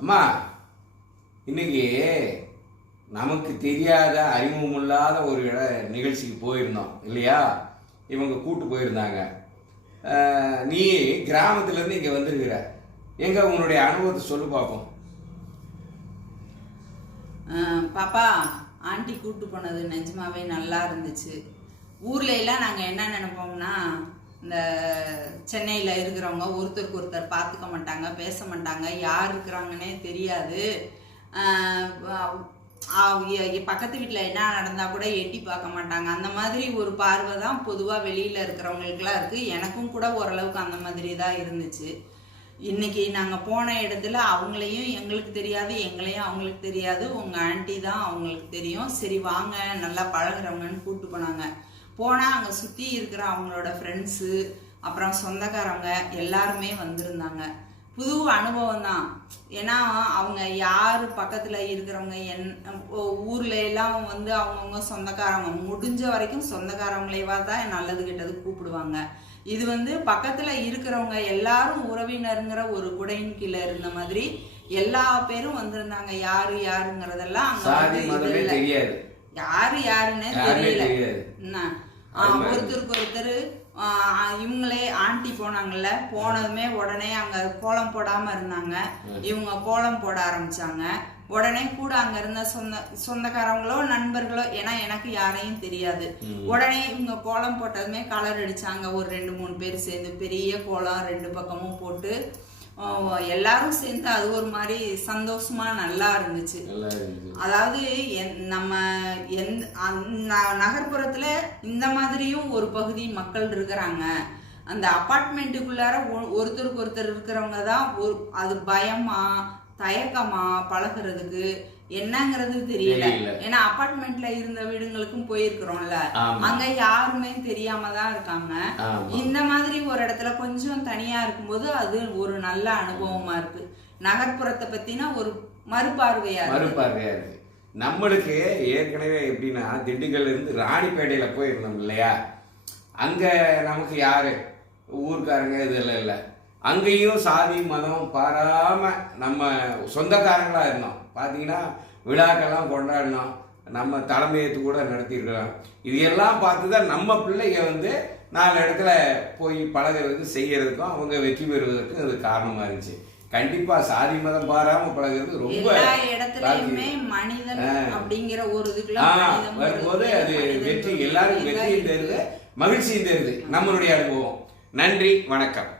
அம்மா, இன்னைக்கு நமக்கு தெரியாத அறிமுகமில்லாத ஒரு நிகழ்ச்சிக்கு போயிருந்தோம் இல்லையா? இவங்க கூட்டு போயிருந்தாங்க. நீ கிராமத்துலேருந்து இங்கே வந்திருக்கிற, எங்க உன்னுடைய அனுபவத்தை சொல்லு பார்ப்போம். பாப்பா, ஆண்டி கூட்டு போனது நிஜமாவே நல்லா இருந்துச்சு. ஊர்ல எல்லாம் நாங்கள் என்ன நினைப்போம்னா, இந்த சென்னையில் இருக்கிறவங்க ஒருத்தருக்கு ஒருத்தர் பார்த்துக்க மாட்டாங்க, பேச மாட்டாங்க, யார் இருக்கிறாங்கன்னே தெரியாது. பக்கத்து வீட்டில் என்ன நடந்தால் கூட எட்டி பார்க்க மாட்டாங்க. அந்த மாதிரி ஒரு பார்வை தான் பொதுவாக வெளியில் இருக்கிறவங்களுக்குலாம் இருக்குது. எனக்கும் கூட ஓரளவுக்கு அந்த மாதிரி தான் இருந்துச்சு. இன்னைக்கு நாங்கள் போன இடத்துல அவங்களையும் எங்களுக்கு தெரியாது, எங்களையும் அவங்களுக்கு தெரியாது. உங்கள் ஆண்டி தான் அவங்களுக்கு தெரியும். சரி வாங்க, நல்லா பழகிறவங்கன்னு கூப்பிட்டு போனாங்க. போனால் அங்கே சுற்றி இருக்கிற அவங்களோட ஃப்ரெண்ட்ஸு, அப்புறம் சொந்தக்காரங்க எல்லாருமே வந்திருந்தாங்க. புது அனுபவம் தான். ஏன்னா அவங்க யார் பக்கத்தில் இருக்கிறவங்க ஊரில் எல்லாம் வந்து அவங்கவுங்க சொந்தக்காரங்க, முடிஞ்ச வரைக்கும் சொந்தக்காரங்களேவா தான் நல்லது கெட்டது கூப்பிடுவாங்க. இது வந்து பக்கத்தில் இருக்கிறவங்க எல்லாரும் உறவினருங்கிற ஒரு குடையின் கீழே இருந்த மாதிரி எல்லா பேரும் வந்திருந்தாங்க. யாரு யாருங்கிறதெல்லாம் யாரு யாருன்னே தெரியல. ஒருத்தருக்கு ஒருத்தர் இவங்களே ஆண்டி போனாங்கல்ல, போனதுமே உடனே அங்க கோலம் போடாம இருந்தாங்க. இவங்க கோலம் போட ஆரம்பிச்சாங்க. உடனே கூட அங்க இருந்த சொந்தக்காரங்களோ நண்பர்களோ, ஏன்னா எனக்கு யாரையும் தெரியாது, உடனே இவங்க கோலம் போட்டதுமே கலர் அடிச்சாங்க. ஒரு 2-3 பேர் சேர்ந்து பெரிய கோலம் 2 பக்கமும் போட்டு எல்லாரும் சேர்ந்து அது ஒரு மாதிரி சந்தோஷமா நல்லா இருந்துச்சு. அதாவது நம்ம நகர்ப்புறத்துல இந்த மாதிரியும் ஒரு பகுதி மக்கள் இருக்கிறாங்க. அந்த அபார்ட்மெண்ட்டுக்குள்ளார ஒருத்தருக்கு ஒருத்தர் இருக்கிறவங்க தான் அது பயமா தயக்கமா பழகிறதுக்கு என்னங்கிறது தெரியல. ஏன்னா அபார்ட்மெண்ட்ல இருந்த வீடுங்களுக்கும் போயிருக்கிறோம்ல, அங்க யாருமே தெரியாம தான் இருக்காங்க. இந்த மாதிரி ஒரு இடத்துல கொஞ்சம் தனியா இருக்கும்போது அது ஒரு நல்ல அனுபவமா இருக்கு. நகர்ப்புறத்தை பத்தினா ஒரு மறுபார்வையா இருக்கு. நம்மளுக்கு ஏற்கனவே எப்படின்னா, திண்டுக்கல்ல இருந்து ராணிப்பேட்டையில போயிருந்தோம் இல்லையா? அங்க நமக்கு யாரு ஊர்க்காரங்க இதெல்லாம் இல்லை. அங்கேயும் சாதி மதம் பாராம நம்ம சொந்தக்காரங்களா இருந்தோம். பார்த்தீங்கன்னா விழாக்கெல்லாம் கொண்டாடினோம், நம்ம தலைமையேற்று கூட நடத்தியிருக்கிறோம். இது எல்லாம் பார்த்து தான் நம்ம பிள்ளைங்க வந்து 4 இடத்துல போய் பழகிறதுக்கு செய்யறதுக்கும் அவங்க வெற்றி பெறுவதற்கும் அது காரணமா இருந்துச்சு. கண்டிப்பா சாதி மதம் பாராம பழகிறது ரொம்ப இடத்துலயுமே மனிதன் அப்படிங்கிற ஒரு வரும்போது அது வெற்றி, எல்லாரும் வெற்றியும் தெரியுது, மகிழ்ச்சியும் தெரியுது. நம்மளுடைய அனுபவம். நன்றி, வணக்கம்.